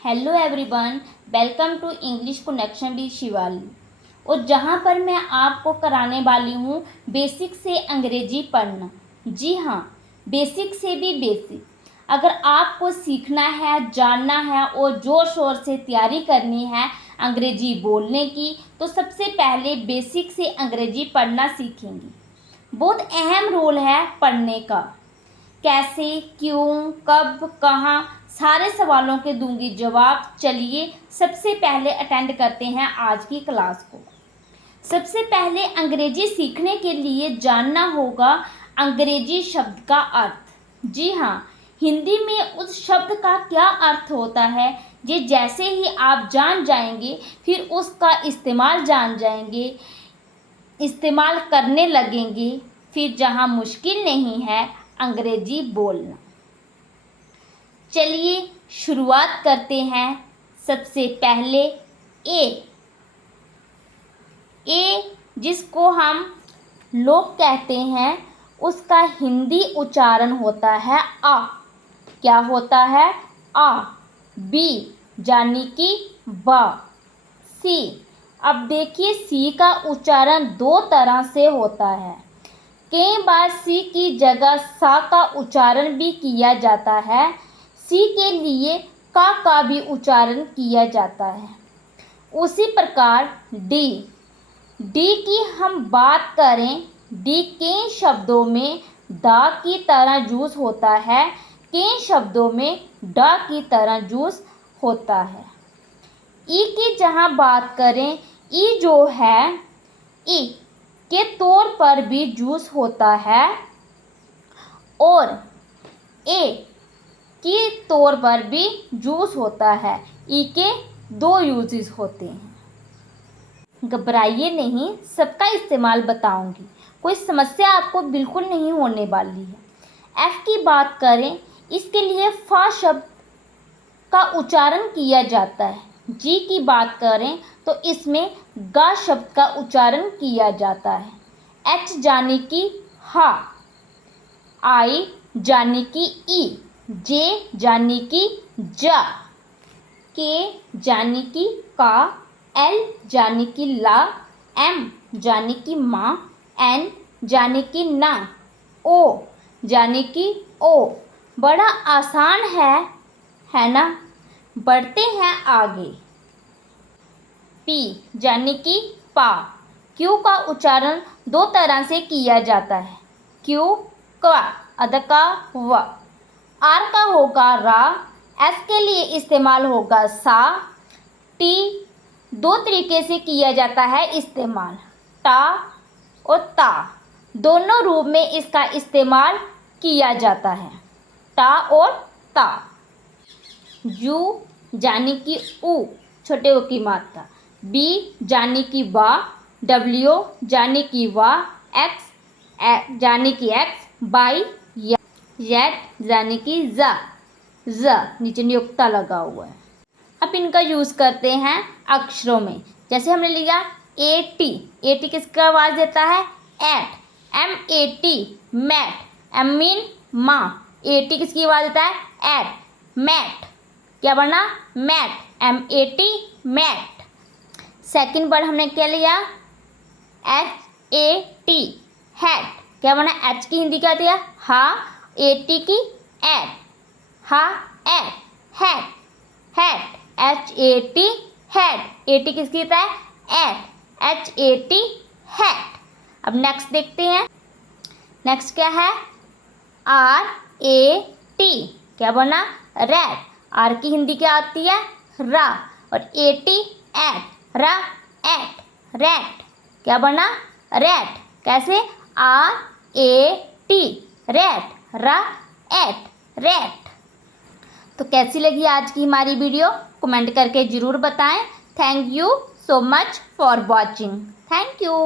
Hello everyone, welcome to English connection with Shivali. और जहां पर मैं आपको कराने वाली हूं बेसिक से अंग्रेजी पढ़ना। जी हाँ, बेसिक से भी बेसिक। अगर आपको सीखना है, जानना है और जोर शोर से तैयारी करनी है अंग्रेजी बोलने की, तो सबसे पहले बेसिक से अंग्रेजी पढ़ना सीखेंगे। बहुत अहम रोल है पढ़ने का। कैसे, क्यों, कब, कहाँ, सारे सवालों के दूंगी जवाब। चलिए सबसे पहले अटेंड करते हैं आज की क्लास को। सबसे पहले अंग्रेजी सीखने के लिए जानना होगा अंग्रेजी शब्द का अर्थ। जी हाँ, हिंदी में उस शब्द का क्या अर्थ होता है, ये जैसे ही आप जान जाएंगे फिर उसका इस्तेमाल जान जाएंगे, इस्तेमाल करने लगेंगे, फिर जहाँ मुश्किल नहीं है अंग्रेजी बोलना। चलिए शुरुआत करते हैं। सबसे पहले ए जिसको हम लोग कहते हैं, उसका हिंदी उच्चारण होता है आ। क्या होता है? आ। बी यानी कि बा। सी, अब देखिए सी का उच्चारण दो तरह से होता है। कई बार सी की जगह सा का उच्चारण भी किया जाता है। सी के लिए का भी उच्चारण किया जाता है। उसी प्रकार डी की हम बात करें, डी कई शब्दों में दा की तरह यूज होता है, कई शब्दों में डा की तरह यूज होता है। ई की जहाँ बात करें, ई जो है ई के तौर पर भी यूज होता है और ए के तौर पर भी यूज होता है। ई के दो यूजेस होते हैं। घबराइए नहीं, सबका इस्तेमाल बताऊंगी, कोई समस्या आपको बिल्कुल नहीं होने वाली है। एफ की बात करें, इसके लिए फा शब्द का उच्चारण किया जाता है। जी की बात करें तो इसमें गा शब्द का उच्चारण किया जाता है। एच यानी कि हा, आई यानी कि ई, जे यानी कि जा, के यानी कि का, एल यानी कि ला, एम यानी कि माँ, एन यानी कि ना, ओ यानी कि ओ। बड़ा आसान है ना? बढ़ते हैं आगे। पी यानी कि पा। क्यू का उच्चारण दो तरह से किया जाता है। क्यू क्वा, अद का व। आर का होगा रा, एस के लिए इस्तेमाल होगा सा। टी दो तरीके से किया जाता है इस्तेमाल, टा और ता। दोनों रूप में इसका इस्तेमाल किया जाता है, टा और ता। यू यानी कि ऊ, छोटे ओ की मात्रा। बी यानी कि बा। डब्ल्यू यानी कि वा। एक्स यानी कि एक्स। बाई जेड यानी कि जा। नीचे नियुक्ता लगा हुआ है। अब इनका यूज़ करते हैं अक्षरों में। जैसे हमने लिया ए टी किसका आवाज़ देता है? At. M A T mat, M mean माँ। ए टी किसकी आवाज़ देता है? एट। मैट, क्या बना? Mat, M A T mat. Second word हमने क्या लिया? एच ए टी हैट, क्या बना? एच की हिंदी क्या दिया? हा। ए टी की एट, हा at, hat, hat, H A T hat. A T किसकी देता है? At, H A T hat. अब नेक्स्ट देखते हैं। नेक्स्ट क्या है? आर ए टी, क्या बना? रैट। आर की हिंदी क्या आती है? रा। और ए टी एट, रा एट, रैट, क्या बना? रैट। कैसे? आर ए टी रैट, रा एट, रैट। तो कैसी लगी आज की हमारी वीडियो? कमेंट करके ज़रूर बताएं। Thank you so much for watching. Thank you.